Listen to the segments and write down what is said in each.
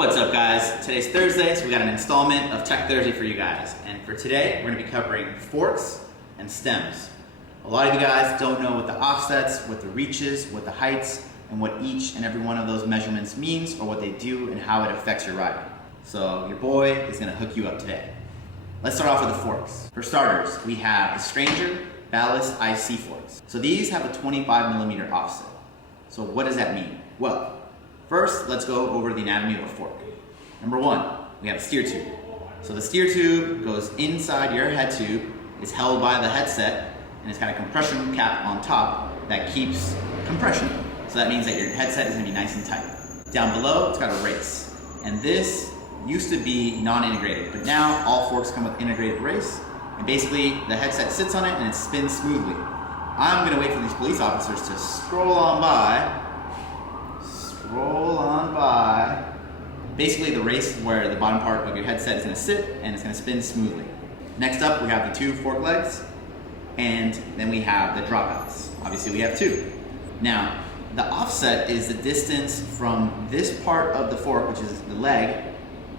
What's up, guys? Today's Thursday, so we got an installment of Tech Thursday for you guys. And for today, we're gonna be covering forks and stems. A lot of you guys don't know what the offsets, what the reaches, what the heights, and what each and every one of those measurements means, or what they do and how it affects your riding. So your boy is gonna hook you up today. Let's start off with the forks. For starters, we have the Stranger Ballast IC forks. So these have a 25mm offset. So what does that mean? Well, first, let's go over the anatomy of a fork. Number one, we have a steer tube. So the steer tube goes inside your head tube, is held by the headset, and it's got a compression cap on top that keeps compression. So that means that your headset is gonna be nice and tight. Down below, it's got a race. And this used to be non-integrated, but now all forks come with integrated race. And basically, the headset sits on it and it spins smoothly. I'm gonna wait for these police officers to scroll on by. Basically, the race is where the bottom part of your headset is going to sit and it's going to spin smoothly. Next up, we have the two fork legs, and then we have the dropouts. Obviously, we have two. Now, the offset is the distance from this part of the fork, which is the leg,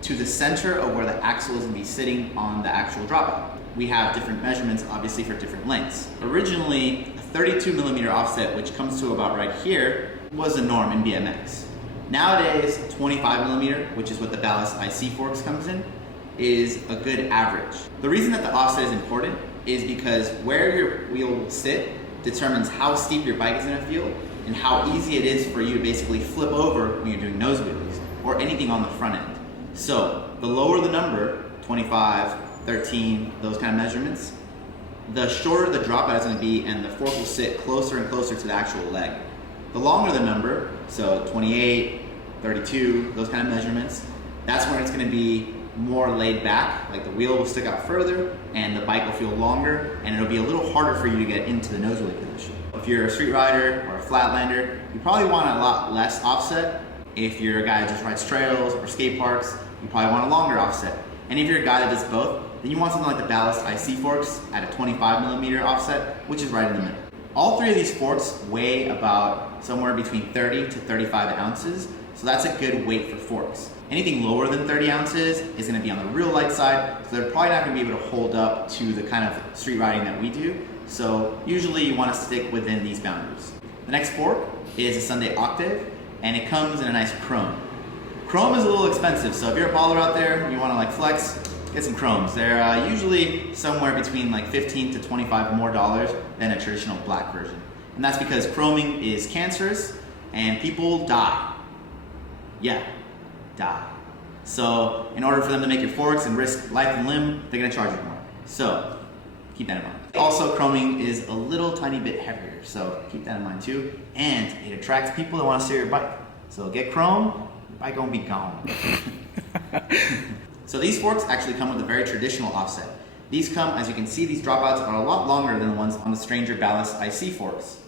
to the center of where the axle is going to be sitting on the actual dropout. We have different measurements, obviously, for different lengths. Originally, a 32mm offset, which comes to about right here, was the norm in BMX. Nowadays, 25mm, which is what the Ballast IC forks comes in, is a good average. The reason that the offset is important is because where your wheel will sit determines how steep your bike is going to feel and how easy it is for you to basically flip over when you're doing nose wheelies or anything on the front end. So the lower the number, 25, 13, those kind of measurements, the shorter the dropout is going to be and the fork will sit closer and closer to the actual leg. The longer the number, so 28, 32, those kind of measurements, that's when it's going to be more laid back, like the wheel will stick out further and the bike will feel longer and it'll be a little harder for you to get into the nose wheelie position. If you're a street rider or a flatlander, you probably want a lot less offset. If you're a guy that just rides trails or skate parks, you probably want a longer offset. And if you're a guy that does both, then you want something like the Ballast IC forks at a 25mm offset, which is right in the middle. All three of these forks weigh about somewhere between 30 to 35 ounces, so that's a good weight for forks. Anything lower than 30 ounces is going to be on the real light side, so they're probably not going to be able to hold up to the kind of street riding that we do, so usually you want to stick within these boundaries. The next fork is a Sunday Octave, and it comes in a nice chrome. Chrome is a little expensive, so if you're a baller out there and you want to like flex, get some chromes. They're usually somewhere between like 15 to 25 more dollars than a traditional black version. And that's because chroming is cancerous and people die. Yeah, die. So in order for them to make your forks and risk life and limb, they're gonna charge you more. So keep that in mind. Also, chroming is a little tiny bit heavier, so keep that in mind too. And it attracts people that wanna steer your bike. So get chrome, your bike gonna be gone. So these forks actually come with a very traditional offset. These come, as you can see, these dropouts are a lot longer than the ones on the Stranger Ballast IC forks.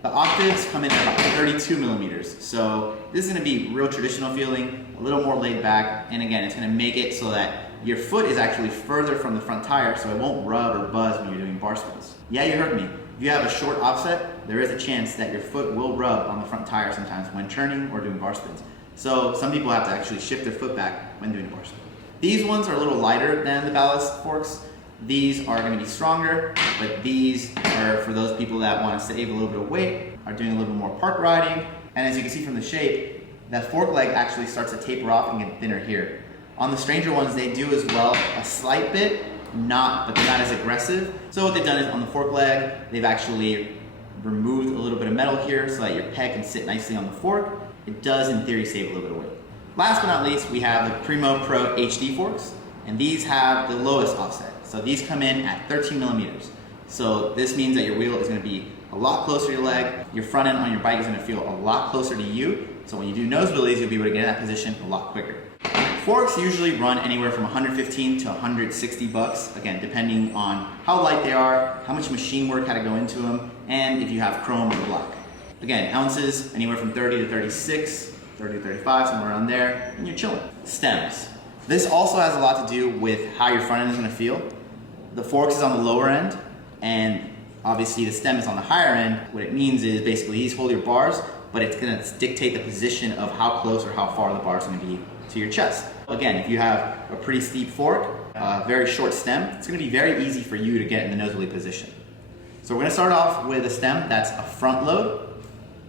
The Octaves come in at about 32mm, so this is gonna be real traditional feeling, a little more laid back, and again, it's gonna make it so that your foot is actually further from the front tire, so it won't rub or buzz when you're doing bar spins. Yeah, you heard me. If you have a short offset, there is a chance that your foot will rub on the front tire sometimes when turning or doing bar spins. So some people have to actually shift their foot back when doing a bar spin. These ones are a little lighter than the Ballast forks. These are going to be stronger, but these are for those people that want to save a little bit of weight, are doing a little bit more park riding. And as you can see from the shape, that fork leg actually starts to taper off and get thinner here. On the Stranger ones, they do as well, a slight bit, but they're not as aggressive. So what they've done is on the fork leg, they've actually removed a little bit of metal here so that your peg can sit nicely on the fork. It does, in theory, save a little bit of weight. Last but not least, we have the Primo Pro HD Forks, and these have the lowest offset. So these come in at 13mm. So this means that your wheel is going to be a lot closer to your leg. Your front end on your bike is going to feel a lot closer to you. So when you do nose wheelies, you'll be able to get in that position a lot quicker. Forks usually run anywhere from 115 to 160 bucks, again, depending on how light they are, how much machine work had to go into them, and if you have chrome or black. Again, ounces, anywhere from 30 to 36, 30 to 35, somewhere around there, and you're chilling. Stems. This also has a lot to do with how your front end is going to feel. The forks is on the lower end, and obviously the stem is on the higher end. What it means is basically these hold your bars, but it's going to dictate the position of how close or how far the bar is going to be to your chest. Again, if you have a pretty steep fork, a very short stem, it's going to be very easy for you to get in the nosebleed position. So we're going to start off with a stem that's a front load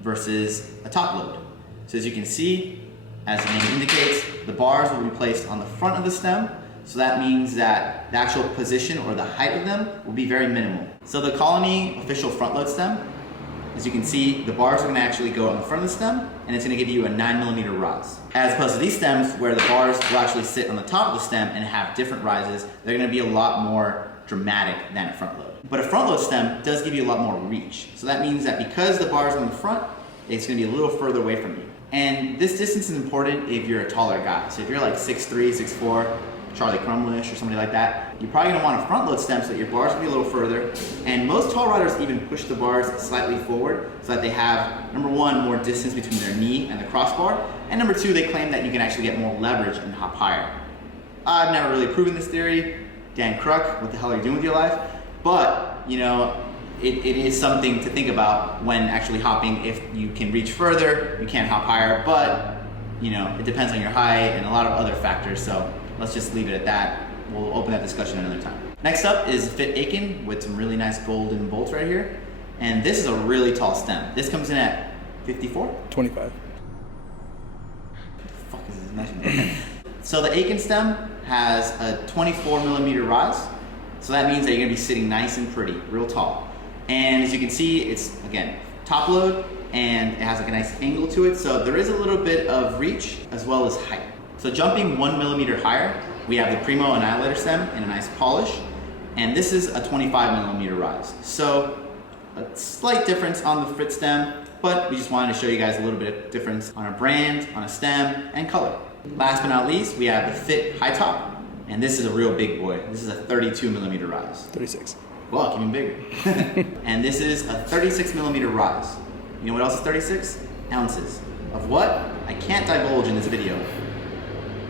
versus a top load. So as you can see, as the name indicates, the bars will be placed on the front of the stem. So that means that the actual position or the height of them will be very minimal. So the Colony official front load stem, as you can see, the bars are going to actually go on the front of the stem, and it's going to give you a 9mm rise. As opposed to these stems where the bars will actually sit on the top of the stem and have different rises, they're going to be a lot more dramatic than a front load. But a front load stem does give you a lot more reach. So that means that because the bar is on the front, it's going to be a little further away from you. And this distance is important if you're a taller guy. So if you're like 6'3", 6'4", Charlie Crumlish or somebody like that, you're probably going to want a front load stem so that your bars will be a little further. And most tall riders even push the bars slightly forward so that they have, number one, more distance between their knee and the crossbar, and number two, they claim that you can actually get more leverage and hop higher. I've never really proven this theory. Dan Kruk, what the hell are you doing with your life? But, you know, it is something to think about when actually hopping. If you can reach further, you can hop higher, but, you know, it depends on your height and a lot of other factors, so let's just leave it at that. We'll open that discussion another time. Next up is Fit Aitken with some really nice golden bolts right here. And this is a really tall stem. This comes in at 54? 25. What the fuck is this measurement? So the Aitken stem has a 24mm rise. So that means that you're gonna be sitting nice and pretty, real tall. And as you can see, it's, again, top load, and it has like a nice angle to it. So there is a little bit of reach as well as height. So jumping 1mm higher, we have the Primo Aneyerlator stem in a nice polish, and this is a 25mm rise. So a slight difference on the Fit stem, but we just wanted to show you guys a little bit of difference on a brand, on a stem, and color. Last but not least, we have the Fit HighTop, and this is a real big boy. This is a 32mm rise. 36. Well, even bigger. And this is a 36mm rise. You know what else is 36? Ounces. Of what? I can't divulge in this video.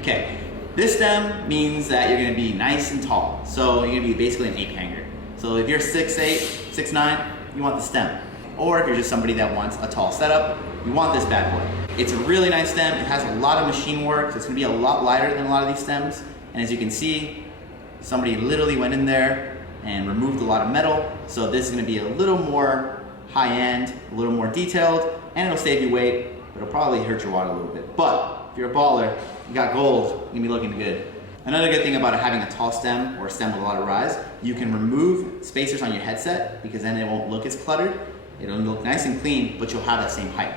Okay, this stem means that you're gonna be nice and tall. So you're gonna be basically an ape hanger. So if you're 6'8", 6'9", you want the stem. Or if you're just somebody that wants a tall setup, you want this bad boy. It's a really nice stem. It has a lot of machine work, so it's gonna be a lot lighter than a lot of these stems. And as you can see, somebody literally went in there and removed a lot of metal. So this is gonna be a little more high-end, a little more detailed, and it'll save you weight, but it'll probably hurt your water a little bit. But if you're a baller, you got gold, you're gonna be looking good. Another good thing about having a tall stem or a stem with a lot of rise, you can remove spacers on your headset because then it won't look as cluttered. It'll look nice and clean, but you'll have that same height.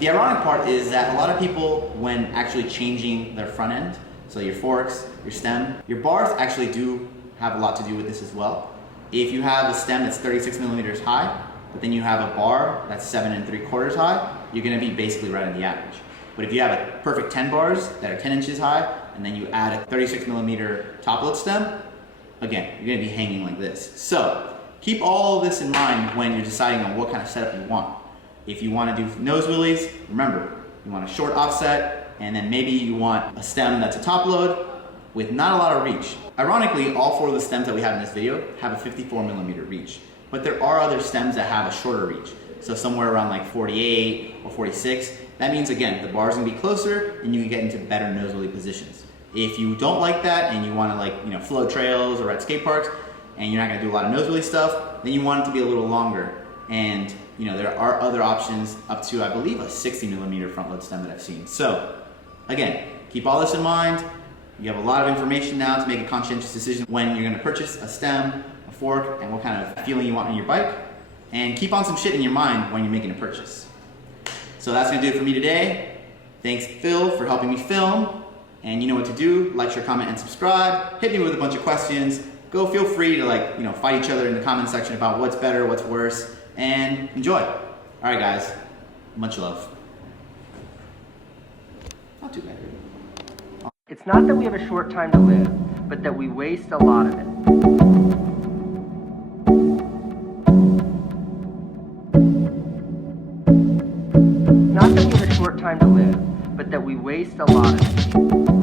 The ironic part is that a lot of people, when actually changing their front end, so your forks, your stem, your bars actually do have a lot to do with this as well. If you have a stem that's 36mm high, but then you have a bar that's 7 3/4 high, you're gonna be basically right on the average. But if you have a perfect 10 bars that are 10 inches high, and then you add a 36mm top load stem, again, you're gonna be hanging like this. So keep all of this in mind when you're deciding on what kind of setup you want. If you wanna do nose wheelies, remember, you want a short offset, and then maybe you want a stem that's a top load with not a lot of reach. Ironically, all 4 of the stems that we have in this video have a 54mm reach, but there are other stems that have a shorter reach. So somewhere around like 48 or 46. That means, again, the bar's gonna be closer and you can get into better nose wheelie positions. If you don't like that and you wanna, like, you know, flow trails or at skate parks and you're not gonna do a lot of nose wheelie stuff, then you want it to be a little longer. And, you know, there are other options up to, I believe, a 60mm front load stem that I've seen. So, again, keep all this in mind. You have a lot of information now to make a conscientious decision when you're gonna purchase a stem, a fork, and what kind of feeling you want on your bike. And keep on some shit in your mind when you're making a purchase. So that's gonna do it for me today. Thanks, Phil, for helping me film. And you know what to do. Like, share, comment, and subscribe. Hit me with a bunch of questions. Go feel free to, like, you know, fight each other in the comment section about what's better, what's worse, and enjoy. All right, guys. Much love. Not too bad. It's not that we have a short time to live, but that we waste a lot of it. Not that we have a short time to live, but that we waste a lot of it.